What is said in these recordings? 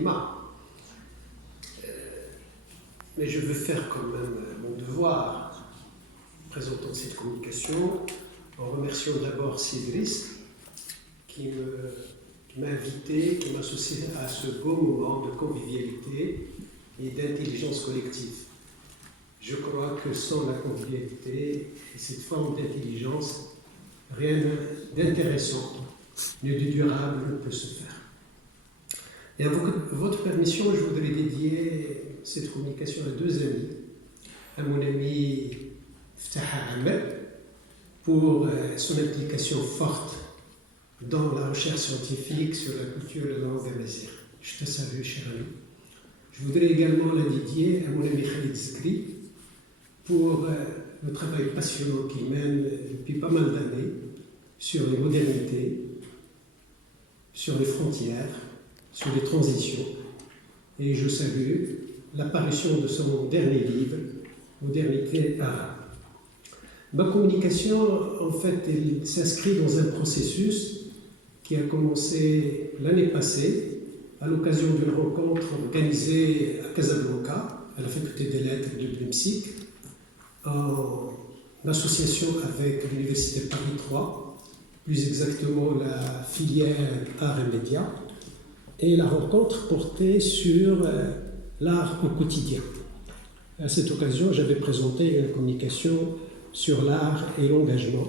climat. Mais je veux faire quand même mon devoir en présentant cette communication, en remerciant d'abord Cédric qui m'a invité, qui m'a associé à ce beau moment de convivialité et d'intelligence collective. Je crois que sans la convivialité et cette forme d'intelligence, rien d'intéressant ni de durable ne peut se faire. Et avec votre permission, je voudrais dédier cette communication à deux amis. À mon ami Ftaha Ahmed pour son implication forte dans la recherche scientifique sur la culture et la langue amazigh. Je te salue, cher ami. Je voudrais également la dédier à mon ami Khalid Zikri pour le travail passionnant qu'il mène depuis pas mal d'années sur les modernités, sur les frontières, sur les transitions. Et je salue l'apparition de son dernier livre, Modernité arabe. Ma communication, en fait, elle s'inscrit dans un processus qui a commencé l'année passée à l'occasion d'une rencontre organisée à Casablanca, à la faculté des lettres de l'EMSIC, en association avec l'université Paris 3, plus exactement la filière Arts et Médias, et la rencontre portait sur l'art au quotidien. À cette occasion, j'avais présenté une communication sur l'art et l'engagement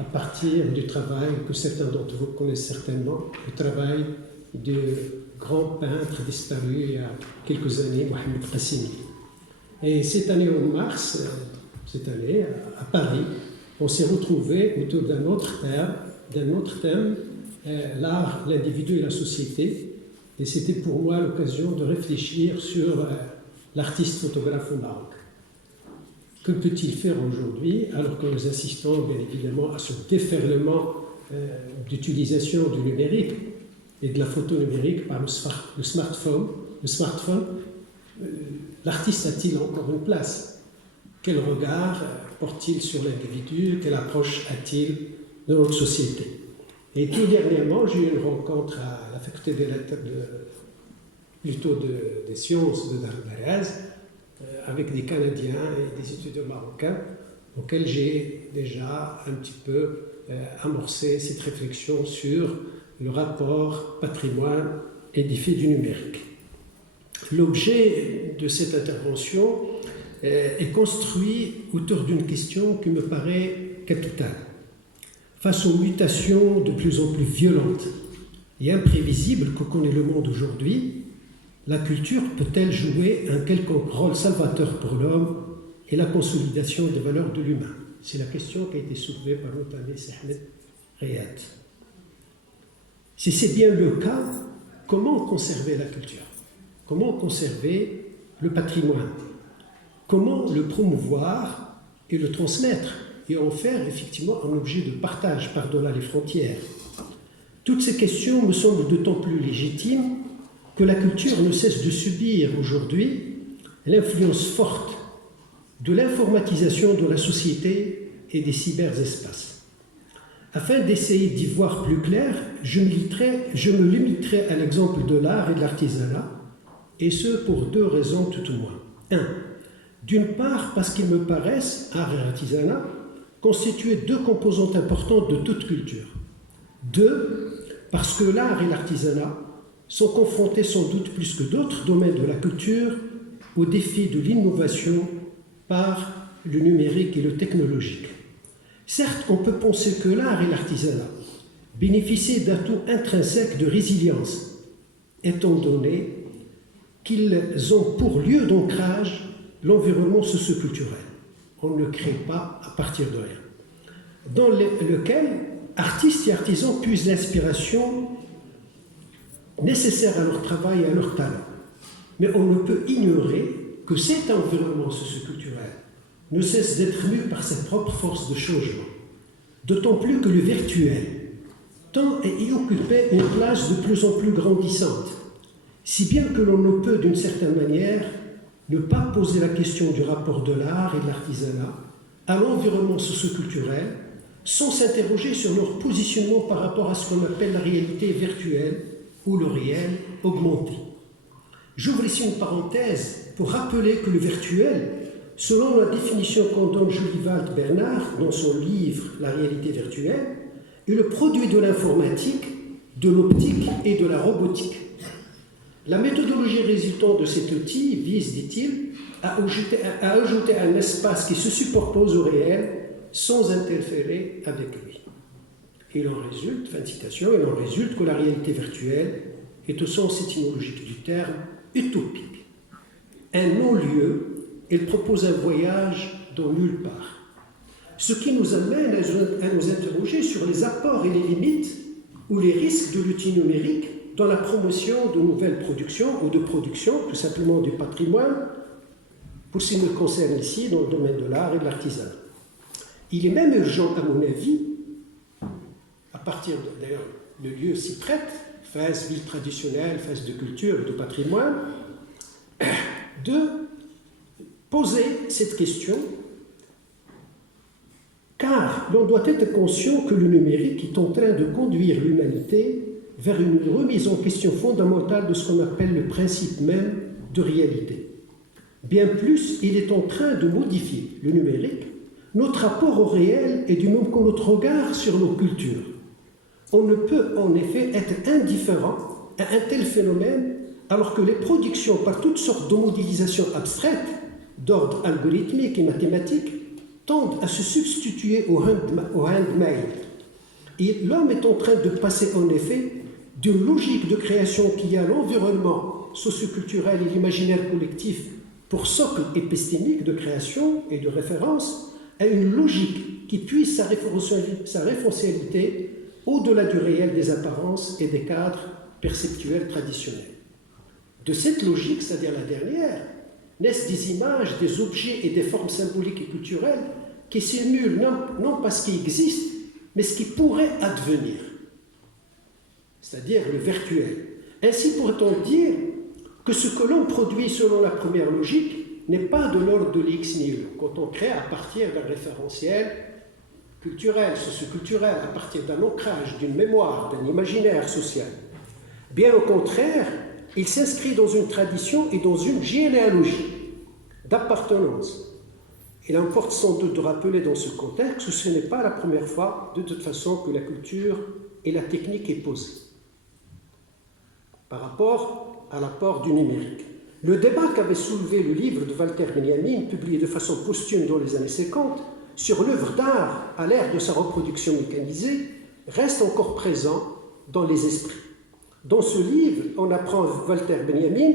à partir du travail que certains d'entre vous connaissent certainement, le travail du grand peintre disparu il y a quelques années, Mohamed Qassimi. Et cette année, en mars, à Paris, on s'est retrouvés autour d'un autre thème, l'art, l'individu et la société. Et c'était pour moi l'occasion de réfléchir sur l'artiste photographe au Maroc. Que peut-il faire aujourd'hui alors que nous assistons bien évidemment à ce déferlement d'utilisation du numérique et de la photo numérique par le smartphone. L'artiste a-t-il encore une place? Quel regard porte-t-il sur l'individu? Quelle approche a-t-il de notre société? Et tout dernièrement, j'ai eu une rencontre à la faculté des lettres, des sciences de Darmaraz, avec des Canadiens et des étudiants marocains, auxquels j'ai déjà un petit peu amorcé cette réflexion sur le rapport patrimoine et défi du numérique. L'objet de cette intervention est construit autour d'une question qui me paraît capitale. Face aux mutations de plus en plus violentes et imprévisibles que connaît le monde aujourd'hui, la culture peut-elle jouer un quelconque rôle salvateur pour l'homme et la consolidation des valeurs de l'humain? C'est la question qui a été soulevée par notre ami Ahmed Riyad. Si c'est bien le cas, comment conserver la culture? Comment conserver le patrimoine? Comment le promouvoir et le transmettre et en faire effectivement un objet de partage par-delà les frontières? Toutes ces questions me semblent d'autant plus légitimes que la culture ne cesse de subir aujourd'hui l'influence forte de l'informatisation de la société et des cyberespaces. Afin d'essayer d'y voir plus clair, je me limiterai à l'exemple de l'art et de l'artisanat, et ce pour deux raisons tout au moins. 1. D'une part, parce qu'ils me paraissent, art et artisanat, constituer deux composantes importantes de toute culture. 2. Parce que l'art et l'artisanat sont confrontés sans doute plus que d'autres domaines de la culture au défi de l'innovation par le numérique et le technologique. Certes, on peut penser que l'art et l'artisanat bénéficient d'atouts intrinsèques de résilience, étant donné qu'ils ont pour lieu d'ancrage l'environnement socio-culturel. On ne crée pas à partir de rien. Dans lequel artistes et artisans puisent l'inspiration nécessaire à leur travail et à leur talent. Mais on ne peut ignorer que cet environnement socioculturel ne cesse d'être mu par sa propre force de changement. D'autant plus que le virtuel tend à y occuper une place de plus en plus grandissante, si bien que l'on ne peut, d'une certaine manière, ne pas poser la question du rapport de l'art et de l'artisanat à l'environnement socioculturel sans s'interroger sur leur positionnement par rapport à ce qu'on appelle la réalité virtuelle ou le réel augmenté. J'ouvre ici une parenthèse pour rappeler que le virtuel, selon la définition qu'en donne Jolivald Bernard dans son livre La réalité virtuelle, est le produit de l'informatique, de l'optique et de la robotique. La méthodologie résultant de cet outil vise, dit-il, à ajouter un espace qui se superpose au réel sans interférer avec lui. Il en résulte, fin de citation, il en résulte que la réalité virtuelle est au sens étymologique du terme utopique. Un non-lieu, elle propose un voyage dans nulle part. Ce qui nous amène à nous interroger sur les apports et les limites ou les risques de l'outil numérique dans la promotion de nouvelles productions ou de production, tout simplement du patrimoine, pour ce qui me concerne ici, dans le domaine de l'art et de l'artisanat. Il est même urgent, à mon avis, à partir de, d'ailleurs, le lieu s'y prête, Fès, ville traditionnelle, Fès de culture et de patrimoine, de poser cette question, car l'on doit être conscient que le numérique est en train de conduire l'humanité vers une remise en question fondamentale de ce qu'on appelle le principe même de réalité. Bien plus, il est en train de modifier, le numérique, notre rapport au réel et du même que notre regard sur nos cultures. On ne peut en effet être indifférent à un tel phénomène alors que les productions par toutes sortes de modélisations abstraites, d'ordre algorithmique et mathématique, tendent à se substituer au handmade. Et l'homme est en train de passer en effet d'une logique de création qui a l'environnement socioculturel et l'imaginaire collectif pour socle épistémique de création et de référence à une logique qui puise sa référentialité au-delà du réel des apparences et des cadres perceptuels traditionnels. De cette logique, c'est-à-dire la dernière, naissent des images, des objets et des formes symboliques et culturelles qui simulent non pas ce qui existe, mais ce qui pourrait advenir, c'est-à-dire le virtuel. Ainsi pourrait-on dire que ce que l'on produit selon la première logique n'est pas de l'ordre de l'X nihilo, quand on crée à partir d'un référentiel culturel, socioculturel, à partir d'un ancrage, d'une mémoire, d'un imaginaire social. Bien au contraire, il s'inscrit dans une tradition et dans une généalogie d'appartenance. Il importe sans doute de rappeler dans ce contexte que ce n'est pas la première fois, de toute façon, que la culture et la technique est posée par rapport à l'apport du numérique. Le débat qu'avait soulevé le livre de Walter Benjamin, publié de façon posthume dans les années 50, sur l'œuvre d'art à l'ère de sa reproduction mécanisée, reste encore présent dans les esprits. Dans ce livre, on apprend Walter Benjamin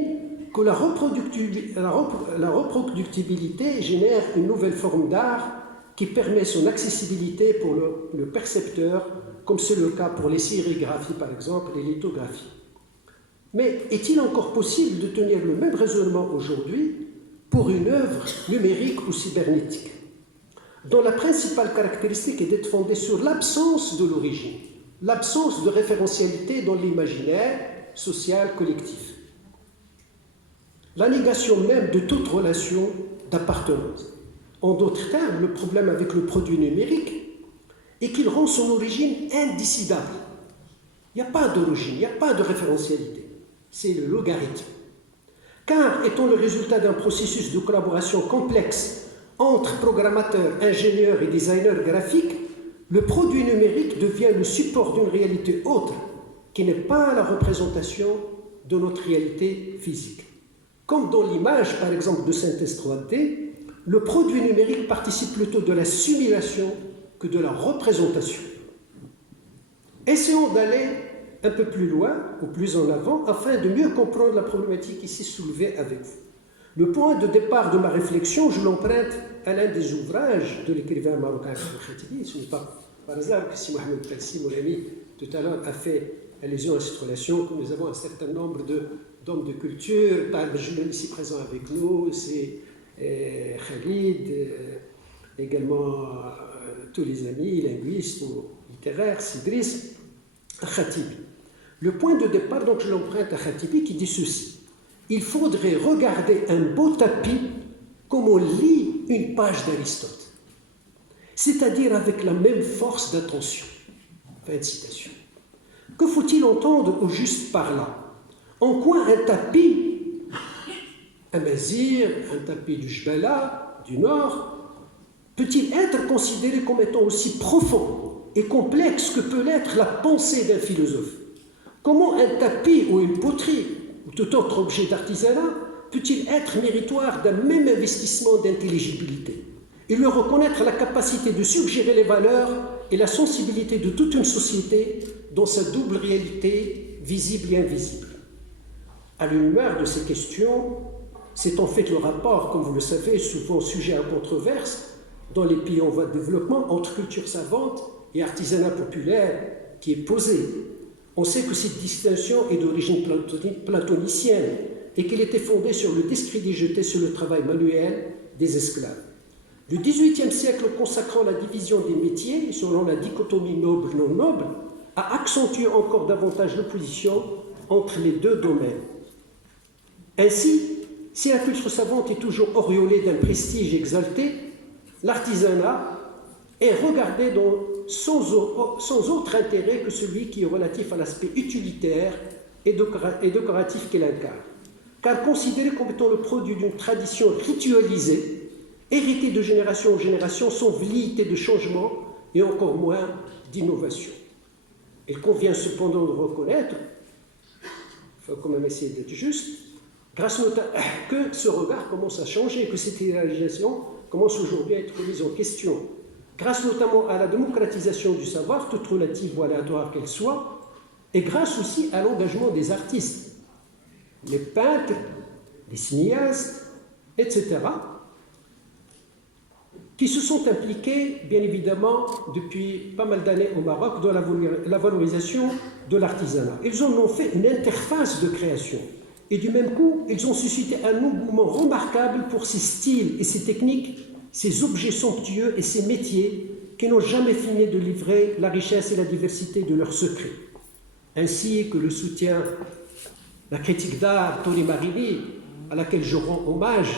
que la reproductibilité génère une nouvelle forme d'art qui permet son accessibilité pour le percepteur, comme c'est le cas pour les sérigraphies par exemple, les lithographies. Mais est-il encore possible de tenir le même raisonnement aujourd'hui pour une œuvre numérique ou cybernétique, dont la principale caractéristique est d'être fondée sur l'absence de l'origine, l'absence de référentialité dans l'imaginaire social collectif, la négation même de toute relation d'appartenance. En d'autres termes, le problème avec le produit numérique est qu'il rend son origine indécidable. Il n'y a pas d'origine, il n'y a pas de référentialité. C'est le logarithme. Car, étant le résultat d'un processus de collaboration complexe entre programmateurs, ingénieurs et designers graphiques, le produit numérique devient le support d'une réalité autre, qui n'est pas la représentation de notre réalité physique. Comme dans l'image, par exemple, de synthèse 3D, le produit numérique participe plutôt de la simulation que de la représentation. Essayons d'aller un peu plus loin ou plus en avant afin de mieux comprendre la problématique ici soulevée avec vous. Le point de départ de ma réflexion, je l'emprunte à l'un des ouvrages de l'écrivain marocain Khatibi. Ce n'est pas par hasard que si Mohamed Felsi, mon ami, tout à l'heure a fait allusion à cette relation, que nous avons un certain nombre d'hommes de culture, par le journaliste ici présent avec nous, c'est Khalid, également tous les amis linguistes ou littéraires, Sidris, Khatibi. Le point de départ, donc, je l'emprunte à Khatibi qui dit ceci: il faudrait regarder un beau tapis comme on lit une page d'Aristote, c'est-à-dire avec la même force d'attention. Fin de citation. Que faut-il entendre au juste par là? En quoi un tapis un mazir, un tapis du Jbala, du Nord, peut-il être considéré comme étant aussi profond et complexe que peut l'être la pensée d'un philosophe? Comment un tapis ou une poterie ou tout autre objet d'artisanat peut-il être méritoire d'un même investissement d'intelligibilité et lui reconnaître la capacité de suggérer les valeurs et la sensibilité de toute une société dans sa double réalité, visible et invisible? À la lumière de ces questions, c'est en fait le rapport, comme vous le savez, souvent sujet à controverse dans les pays en voie de développement entre culture savante et artisanat populaire qui est posé. On sait que cette distinction est d'origine platonicienne et qu'elle était fondée sur le discrédit jeté sur le travail manuel des esclaves. Le XVIIIe siècle, consacrant la division des métiers selon la dichotomie noble-non noble, a accentué encore davantage l'opposition entre les deux domaines. Ainsi, si la culture savante est toujours auréolée d'un prestige exalté, l'artisanat est regardé sans autre intérêt que celui qui est relatif à l'aspect utilitaire et décoratif qu'il incarne, car considéré comme étant le produit d'une tradition ritualisée, héritée de génération en génération sans velléité de changement et encore moins d'innovation. Il convient cependant de reconnaître, il faut quand même essayer d'être juste, grâce que ce regard commence à changer, que cette réalisation commence aujourd'hui à être remise en question, grâce notamment à la démocratisation du savoir, toute relative ou aléatoire qu'elle soit, et grâce aussi à l'engagement des artistes, les peintres, les cinéastes, etc., qui se sont impliqués, bien évidemment, depuis pas mal d'années au Maroc, dans la valorisation de l'artisanat. Ils en ont fait une interface de création. Et du même coup, ils ont suscité un engouement remarquable pour ces styles et ces techniques, ces objets somptueux et ces métiers qui n'ont jamais fini de livrer la richesse et la diversité de leurs secrets. Ainsi que le soutien, la critique d'art Tony Marini, à laquelle je rends hommage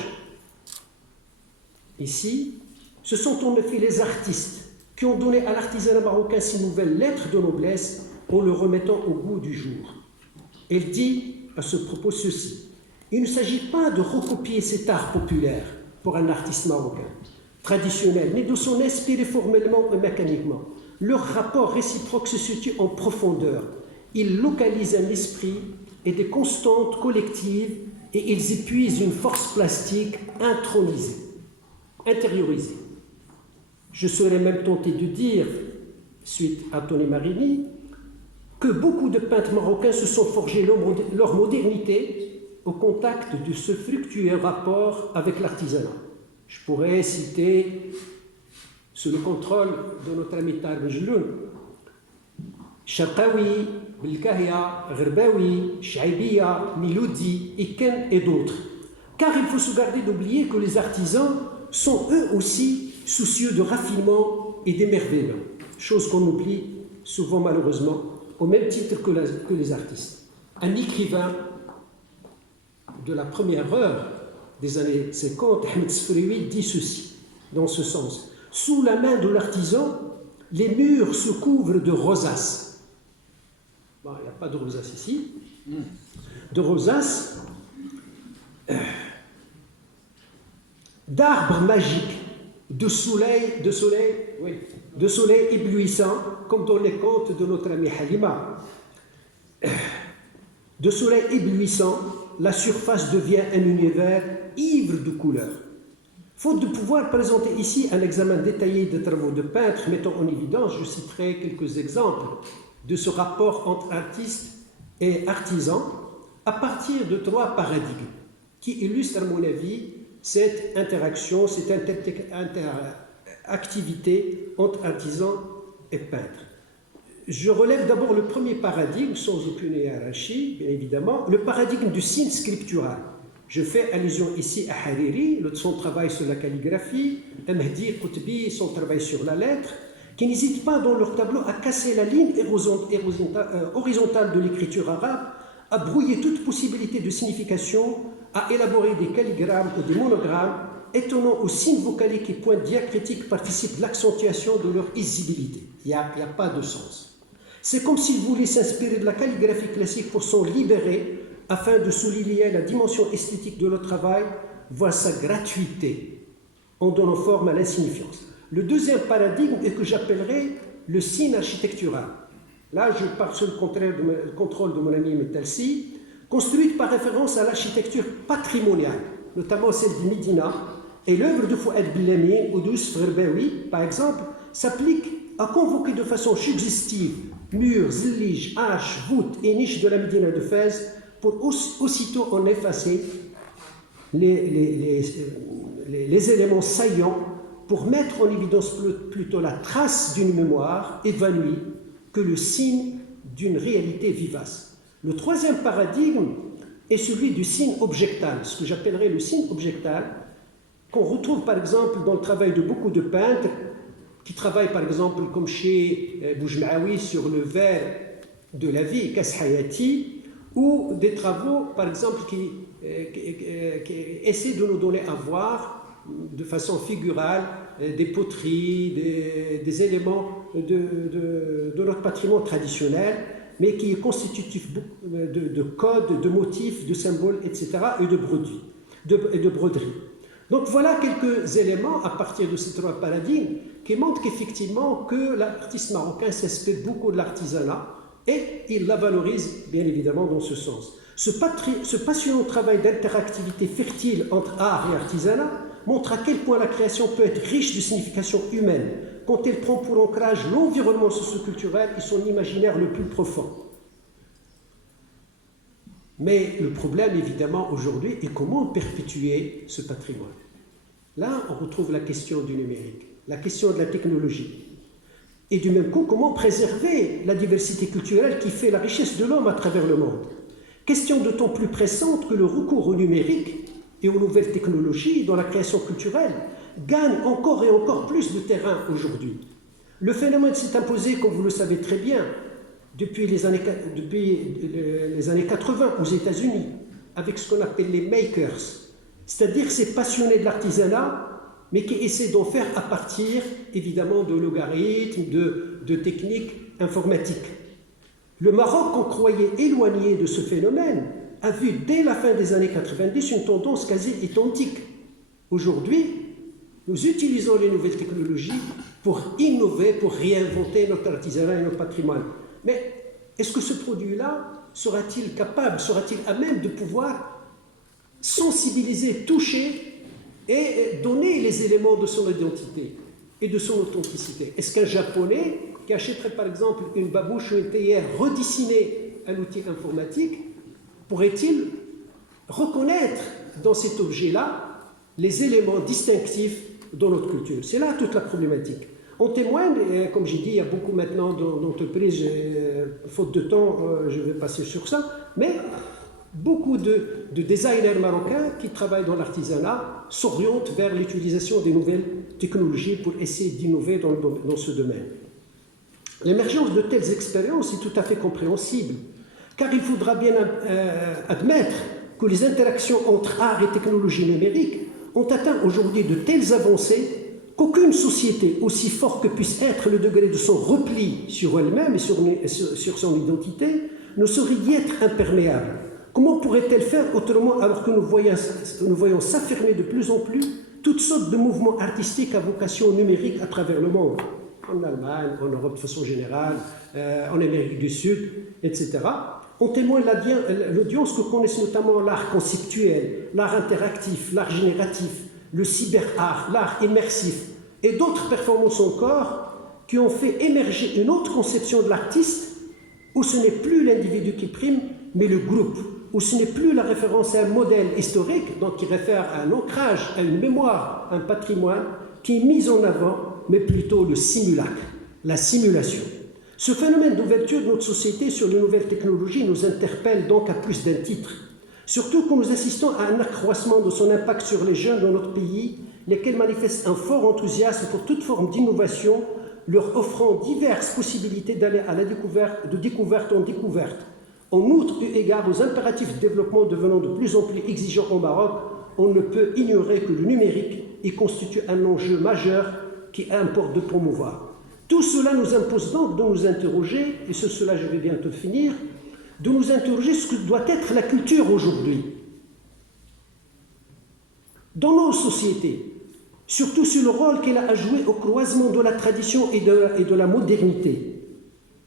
ici, ce sont en effet les artistes qui ont donné à l'artisanat marocain ces nouvelles lettres de noblesse en le remettant au goût du jour. Elle dit à ce propos ceci: il ne s'agit pas de recopier cet art populaire pour un artiste marocain traditionnel, mais de s'en inspirer formellement et mécaniquement. Leur rapport réciproque se situe en profondeur. Ils localisent un esprit et des constantes collectives et ils épuisent une force plastique intronisée, intériorisée. Je serais même tenté de dire, suite à Tony Marini, que beaucoup de peintres marocains se sont forgés leur modernité au contact de ce fructueux rapport avec l'artisanat. Je pourrais citer, sous le contrôle de notre ami Tarb Jloun, Charqawi, Belkahia, Gherbawi, Chaibia, Miloudi, Iken et d'autres. Car il faut se garder d'oublier que les artisans sont eux aussi soucieux de raffinement et d'émerveillement, chose qu'on oublie souvent malheureusement, au même titre que les artistes. Un écrivain de la première heure des années 50, Ahmed Sfrewi, dit ceci, dans ce sens: sous la main de l'artisan, les murs se couvrent de rosaces. Bon, il n'y a pas de rosaces ici. De rosaces, d'arbres magiques, de soleil éblouissant, comme dans les contes de notre ami Halima. De soleil éblouissant, la surface devient un univers ivre de couleurs. Faute de pouvoir présenter ici un examen détaillé des travaux de peintres mettant en évidence, je citerai quelques exemples de ce rapport entre artistes et artisans à partir de 3 paradigmes qui illustrent, à mon avis, cette interaction, cette interactivité entre artisans et peintres. Je relève d'abord le premier paradigme, sans aucune hiérarchie, bien évidemment, le paradigme du signe scriptural. Je fais allusion ici à Hariri, son travail sur la calligraphie, à Mehdi Qutbi, son travail sur la lettre, qui n'hésitent pas dans leur tableau à casser la ligne horizontale de l'écriture arabe, à brouiller toute possibilité de signification, à élaborer des calligrammes ou des monogrammes, étonnant aux signes vocaliques et points diacritiques participent de l'accentuation de leur illisibilité. Il n'y a pas de sens. C'est comme s'ils voulaient s'inspirer de la calligraphie classique pour s'en libérer afin de souligner la dimension esthétique de leur travail, voire sa gratuité, en donnant forme à l'insignifiance. Le deuxième paradigme est que j'appellerais le signe architectural. Là, je pars sous le contrôle de mon ami Metalsi, construite par référence à l'architecture patrimoniale, notamment celle de Médina, et l'œuvre de Fouad Billami ou d'Ous Frbaoui, par exemple, s'applique à convoquer de façon suggestive murs, zilliges, arches, voûtes et niches de la Médina de Fès pour aussitôt en effacer les éléments saillants pour mettre en évidence plutôt la trace d'une mémoire évanouie que le signe d'une réalité vivace. Le troisième paradigme est celui du signe objectal, ce que j'appellerais le signe objectal, qu'on retrouve par exemple dans le travail de beaucoup de peintres qui travaillent par exemple comme chez Boujmaoui sur le verre de la vie, Kas Hayati, ou des travaux par exemple qui essaient de nous donner à voir de façon figurale des poteries, des éléments de notre patrimoine traditionnel, mais qui est constitutif de codes, de motifs, de symboles, etc., et de broderies. Donc voilà quelques éléments à partir de ces trois paradigmes qui montrent qu'effectivement que l'artiste marocain s'inspire beaucoup de l'artisanat et il la valorise bien évidemment dans ce sens. Ce passionnant travail d'interactivité fertile entre art et artisanat montre à quel point la création peut être riche de signification humaine quand elle prend pour ancrage l'environnement socio-culturel et son imaginaire le plus profond. Mais le problème, évidemment, aujourd'hui, est comment perpétuer ce patrimoine. Là, on retrouve la question du numérique, la question de la technologie. Et du même coup, comment préserver la diversité culturelle qui fait la richesse de l'homme à travers le monde. Question d'autant plus pressante que le recours au numérique et aux nouvelles technologies dans la création culturelle gagne encore et encore plus de terrain aujourd'hui. Le phénomène s'est imposé, comme vous le savez très bien, depuis les années 80 aux États-Unis, avec ce qu'on appelle les makers, c'est-à-dire ces passionnés de l'artisanat, mais qui essaient d'en faire à partir, évidemment, de logarithmes, de techniques informatiques. Le Maroc, qu'on croyait éloigné de ce phénomène, a vu dès la fin des années 90 une tendance quasi identique. Aujourd'hui, nous utilisons les nouvelles technologies pour innover, pour réinventer notre artisanat et notre patrimoine. Mais est-ce que ce produit-là sera-t-il capable, sera-t-il à même de pouvoir sensibiliser, toucher et donner les éléments de son identité et de son authenticité? Est-ce qu'un Japonais qui achèterait par exemple une babouche ou une théière redessinée à l'outil informatique pourrait-il reconnaître dans cet objet-là les éléments distinctifs de notre culture? C'est là toute la problématique. On témoigne, comme j'ai dit, il y a beaucoup maintenant d'entreprises, faute de temps, je vais passer sur ça, mais beaucoup de designers marocains qui travaillent dans l'artisanat s'orientent vers l'utilisation des nouvelles technologies pour essayer d'innover dans ce domaine. L'émergence de telles expériences est tout à fait compréhensible, car il faudra bien admettre que les interactions entre art et technologie numérique ont atteint aujourd'hui de telles avancées qu'aucune société, aussi forte que puisse être le degré de son repli sur elle-même et sur son identité, ne saurait y être imperméable. Comment pourrait-elle faire autrement alors que nous voyons s'affirmer de plus en plus toutes sortes de mouvements artistiques à vocation numérique à travers le monde, en Allemagne, en Europe de façon générale, en Amérique du Sud, etc. On témoigne l'audience que connaissent notamment l'art conceptuel, l'art interactif, l'art génératif, le cyber-art, l'art immersif et d'autres performances encore qui ont fait émerger une autre conception de l'artiste où ce n'est plus l'individu qui prime, mais le groupe, où ce n'est plus la référence à un modèle historique, donc qui réfère à un ancrage, à une mémoire, à un patrimoine, qui est mis en avant, mais plutôt le simulacre, la simulation. Ce phénomène d'ouverture de notre société sur les nouvelles technologies nous interpelle donc à plus d'un titre. Surtout quand nous assistons à un accroissement de son impact sur les jeunes dans notre pays, lesquels manifestent un fort enthousiasme pour toute forme d'innovation, leur offrant diverses possibilités d'aller à la découverte, de découverte en découverte. En outre, eu égard aux impératifs de développement devenant de plus en plus exigeants au Maroc, on ne peut ignorer que le numérique y constitue un enjeu majeur qui importe de promouvoir. Tout cela nous impose donc de nous interroger, et sur cela je vais bientôt finir, de nous interroger sur ce que doit être la culture aujourd'hui. Dans nos sociétés, surtout sur le rôle qu'elle a à jouer au croisement de la tradition et de la modernité,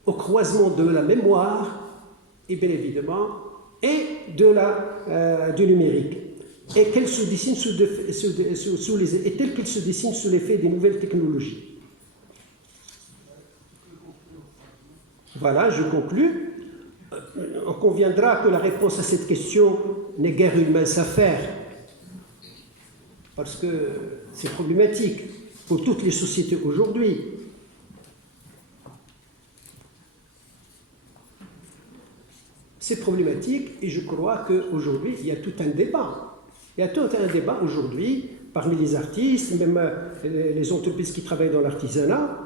au croisement de la mémoire, et bien évidemment, et du numérique, et qu'elle se dessine et telle qu'elle se dessine sous l'effet des nouvelles technologies. Voilà, je conclus. On conviendra que la réponse à cette question n'est guère une mince affaire, parce que c'est problématique pour toutes les sociétés aujourd'hui. C'est problématique et je crois qu'aujourd'hui, il y a tout un débat. Il y a tout un débat aujourd'hui parmi les artistes, même les entreprises qui travaillent dans l'artisanat,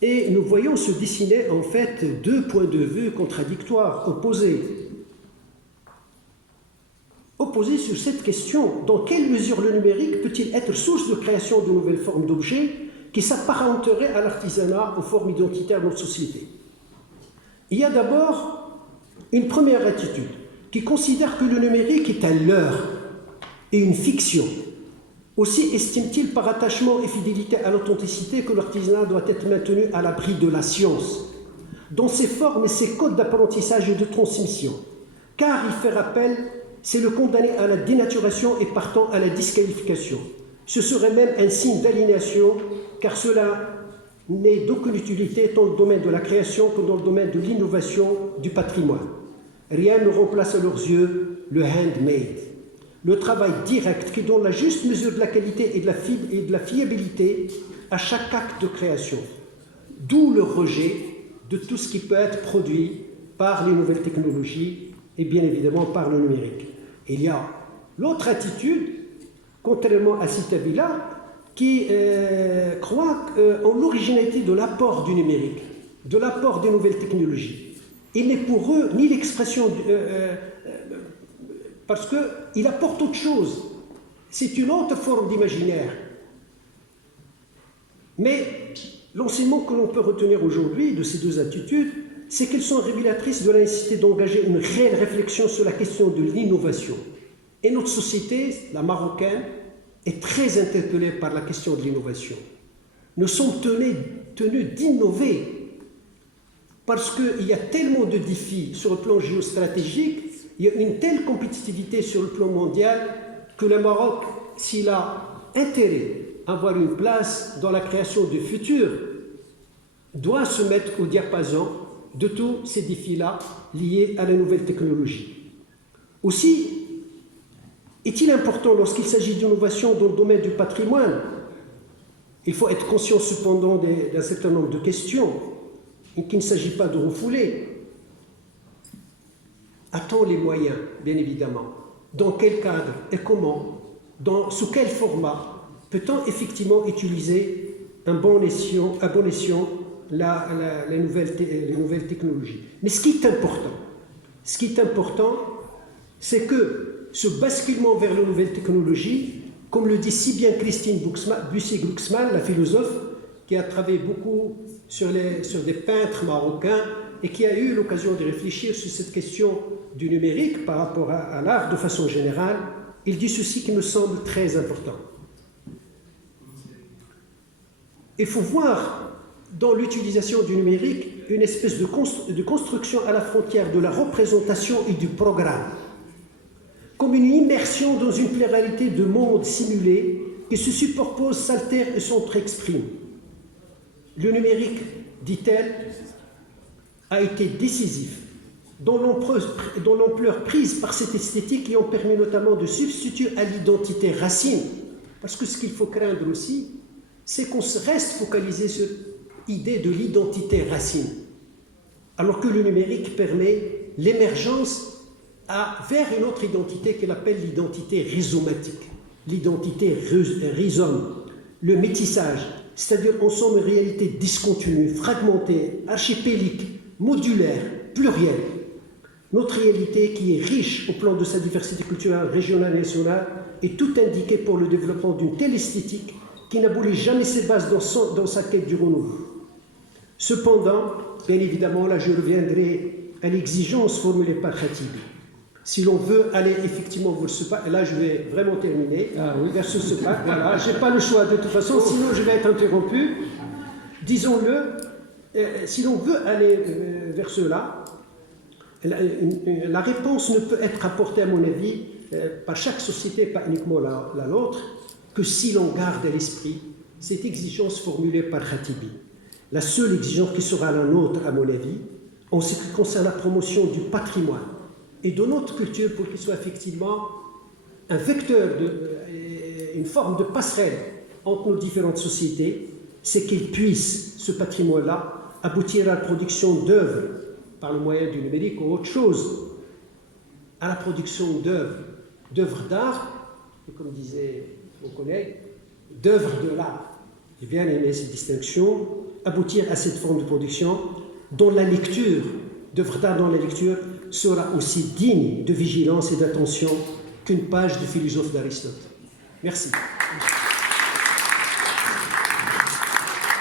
et nous voyons se dessiner en fait deux points de vue contradictoires, opposés. Opposés sur cette question, dans quelle mesure le numérique peut-il être source de création de nouvelles formes d'objets qui s'apparenteraient à l'artisanat, aux formes identitaires de notre société? Il y a d'abord une première attitude qui considère que le numérique est un leurre et une fiction. Aussi estime-t-il par attachement et fidélité à l'authenticité que l'artisanat doit être maintenu à l'abri de la science, dans ses formes et ses codes d'apprentissage et de transmission, car il fait rappel, c'est le condamner à la dénaturation et partant à la disqualification. Ce serait même un signe d'aliénation, car cela n'est d'aucune utilité tant dans le domaine de la création que dans le domaine de l'innovation du patrimoine. Rien ne remplace à leurs yeux le handmade, le travail direct qui donne la juste mesure de la qualité et de la fiabilité à chaque acte de création. D'où le rejet de tout ce qui peut être produit par les nouvelles technologies et bien évidemment par le numérique. Il y a l'autre attitude, contrairement à cet avis-là, qui croit en l'originalité de l'apport du numérique, de l'apport des nouvelles technologies. Il n'est pour eux ni l'expression, parce qu'il apporte autre chose. C'est une autre forme d'imaginaire. Mais l'enseignement que l'on peut retenir aujourd'hui de ces deux attitudes, c'est qu'elles sont révélatrices de la nécessité d'engager une réelle réflexion sur la question de l'innovation. Et notre société, la marocaine, est très interpellée par la question de l'innovation. Nous sommes tenus d'innover parce qu'il y a tellement de défis sur le plan géostratégique, il y a une telle compétitivité sur le plan mondial que le Maroc, s'il a intérêt à avoir une place dans la création du futur, doit se mettre au diapason de tous ces défis-là liés à la nouvelle technologie. Aussi, est-il important lorsqu'il s'agit d'innovation dans le domaine du patrimoine? Il faut être conscient cependant d'un certain nombre de questions et qu'il ne s'agit pas de refouler. A-t-on les moyens, bien évidemment? Dans quel cadre et comment? Sous quel format peut-on effectivement utiliser à bon escient les nouvelles technologies? Mais ce qui est important, c'est que ce basculement vers les nouvelles technologies, comme le dit si bien Christine Bussy-Glucksmann, la philosophe, qui a travaillé beaucoup sur des peintres marocains et qui a eu l'occasion de réfléchir sur cette question du numérique par rapport à l'art de façon générale, il dit ceci qui me semble très important. Il faut voir dans l'utilisation du numérique une espèce de construction à la frontière de la représentation et du programme, comme une immersion dans une pluralité de mondes simulés qui se superposent, s'altèrent et s'entre-expriment. Le numérique, dit-elle, a été décisif dans l'ampleur prise par cette esthétique qui ont permis notamment de substituer à l'identité racine. Parce que ce qu'il faut craindre aussi, c'est qu'on reste focalisé sur l'idée de l'identité racine, alors que le numérique permet l'émergence vers une autre identité qu'elle appelle l'identité rhizomatique, l'identité rhizome, le métissage, c'est-à-dire en somme une réalité discontinue, fragmentée, archipélique, modulaire, plurielle. Notre réalité qui est riche au plan de sa diversité culturelle, régionale et nationale est tout indiquée pour le développement d'une telle esthétique qui n'abolit jamais ses bases dans sa quête du renouveau. Cependant, bien évidemment, là je reviendrai à l'exigence formulée par Khatibi. Si l'on veut aller effectivement vers ce pas, et là je vais vraiment terminer, vers ce pas, voilà, je n'ai pas le choix de toute façon, sinon je vais être interrompu. Disons-le, si l'on veut aller vers cela, la réponse ne peut être apportée, à mon avis, par chaque société, pas uniquement la nôtre, que si l'on garde à l'esprit cette exigence formulée par Khatibi. La seule exigence qui sera la nôtre, à mon avis, en ce qui concerne la promotion du patrimoine et de notre culture pour qu'il soit effectivement un vecteur, une forme de passerelle entre nos différentes sociétés, c'est qu'il puisse, ce patrimoine-là, aboutir à la production d'œuvres par le moyen du numérique ou autre chose, à la production d'œuvres d'art, comme disait mon collègue, d'œuvres de l'art. J'ai bien aimé cette distinction, aboutir à cette forme de production dont la lecture, d'œuvres d'art dont la lecture sera aussi digne de vigilance et d'attention qu'une page de philosophe d'Aristote. Merci.